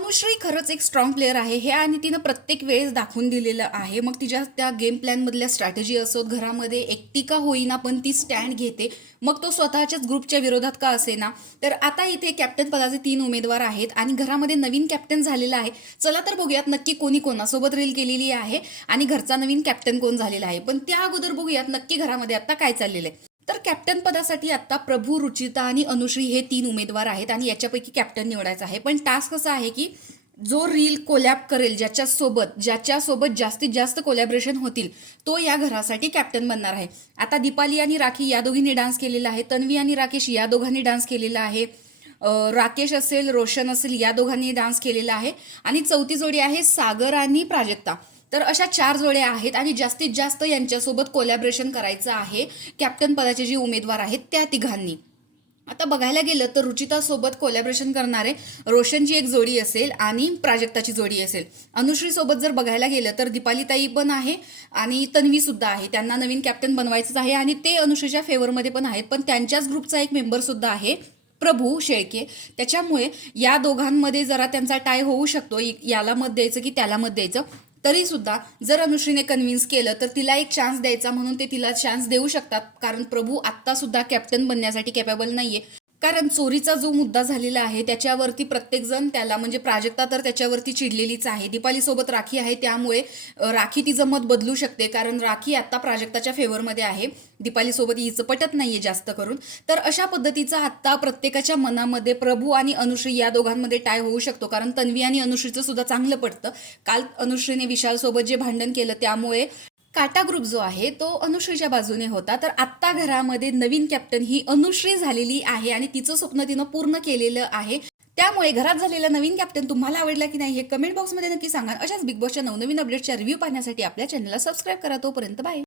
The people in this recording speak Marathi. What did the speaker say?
अनुश्री खरंच एक स्ट्रॉंग प्लेअर आहे हे आणि तिनं प्रत्येक वेळेस दाखवून दिलेलं आहे. मग तिच्या त्या गेम प्लॅनमधल्या स्ट्रॅटेजी असोत, घरामध्ये एकटी का होईना पण ती स्टँड घेते. मग तो स्वतःच्याच ग्रुपच्या विरोधात का असेना. तर आता इथे कॅप्टन पदाचे 3 उमेदवार आहेत आणि घरामध्ये नवीन कॅप्टन झालेला आहे. चला तर बघूयात नक्की कोणी कोणासोबत रील केलेली आहे आणि घरचा नवीन कॅप्टन कोण झालेला आहे. पण त्या अगोदर बघूयात नक्की घरामध्ये आता काय चाललेलं आहे. तर कॅप्टन पदासाठी आता प्रभू, रुचिता आणि अनुश्री हे 3 उमेदवार आहेत आणि याच्यापैकी कॅप्टन निवडायचा आहे. पण टास्क कसा आहे की जो रील कोलॅब करेल, ज्याच्यासोबत जास्तीत जास्त कोलॅबरेशन होतील, तो या घरासाठी कॅप्टन बनणार आहे. आता दीपाली आणि राखी या दोघींनी डान्स केलेला आहे. तन्वी आणि राकेश या दोघांनी डान्स केलेला आहे. राकेश असेल, रोशन असेल, या दोघांनी डान्स केलेला आहे. आणि चौथी जोडी आहे सागर आणि प्राजक्ता. तर अशा 4 जोड्या आहेत आणि जास्तीत जास्त यांच्यासोबत कोलॅबरेशन करायचं आहे कॅप्टन पदाचे जे उमेदवार आहेत त्या तिघांनी. आता बघायला गेलं तर रुचितासोबत कोलॅबरेशन करणारे रोशनची एक जोडी असेल आणि प्राजक्ताची जोडी असेल. अनुश्रीसोबत जर बघायला गेलं तर दीपालीताई पण आहे आणि तन्वी सुद्धा आहे. त्यांना नवीन कॅप्टन बनवायचंच आहे आणि ते अनुश्रीच्या फेवरमध्ये पण आहेत. पण त्यांच्याच ग्रुपचा एक मेंबर सुद्धा आहे प्रभू शेळके. त्याच्यामुळे या दोघांमध्ये जरा त्यांचा टाय होऊ शकतो, याला मत द्यायचं की त्याला मत द्यायचं. तरी सुद्धा जर अनुश्रीने कन्व्हिन्स केलं तर तिला एक चान्स द्यायचा म्हणून ते तिला चान्स देऊ शकतात. कारण प्रभू आत्ता सुद्धा कॅप्टन बनण्यासाठी कॅपेबल नाहीये. कारण चोरीचा जो मुद्दा झालेला आहे त्याच्यावरती प्रत्येकजण त्याला म्हणजे प्राजक्ता तर त्याच्यावरती चिडलेलीच आहे. दीपालीसोबत राखी आहे त्यामुळे राखी तिचं मत बदलू शकते. कारण राखी आत्ता प्राजक्ताच्या फेवरमध्ये आहे. दीपालीसोबत हिचं पटत नाहीये जास्त करून. तर अशा पद्धतीचा आत्ता प्रत्येकाच्या मनामध्ये प्रभू आणि अनुश्री या दोघांमध्ये टाय होऊ शकतो. कारण तन्वी आणि अनुश्रीचं सुद्धा चांगलं पटतं. काल अनुश्रीने विशालसोबत जे भांडण केलं त्यामुळे काटा ग्रुप जो आहे तो अनुश्रीच्या बाजूने होता. तर आत्ता घरामध्ये नवीन कॅप्टन ही अनुश्री झालेली आहे आणि तिचं स्वप्न तिनं पूर्ण केलेलं आहे. त्यामुळे घरात झालेला नवीन कॅप्टन तुम्हाला आवडला की नाही हे कमेंट बॉक्समध्ये नक्की सांगा. अशाच बिग बॉसच्या नवनवीन अपडेट्सच्या रिव्ह्यू पाहण्यासाठी आपल्या चॅनलला सबस्क्राईब करा. तोपर्यंत बाय.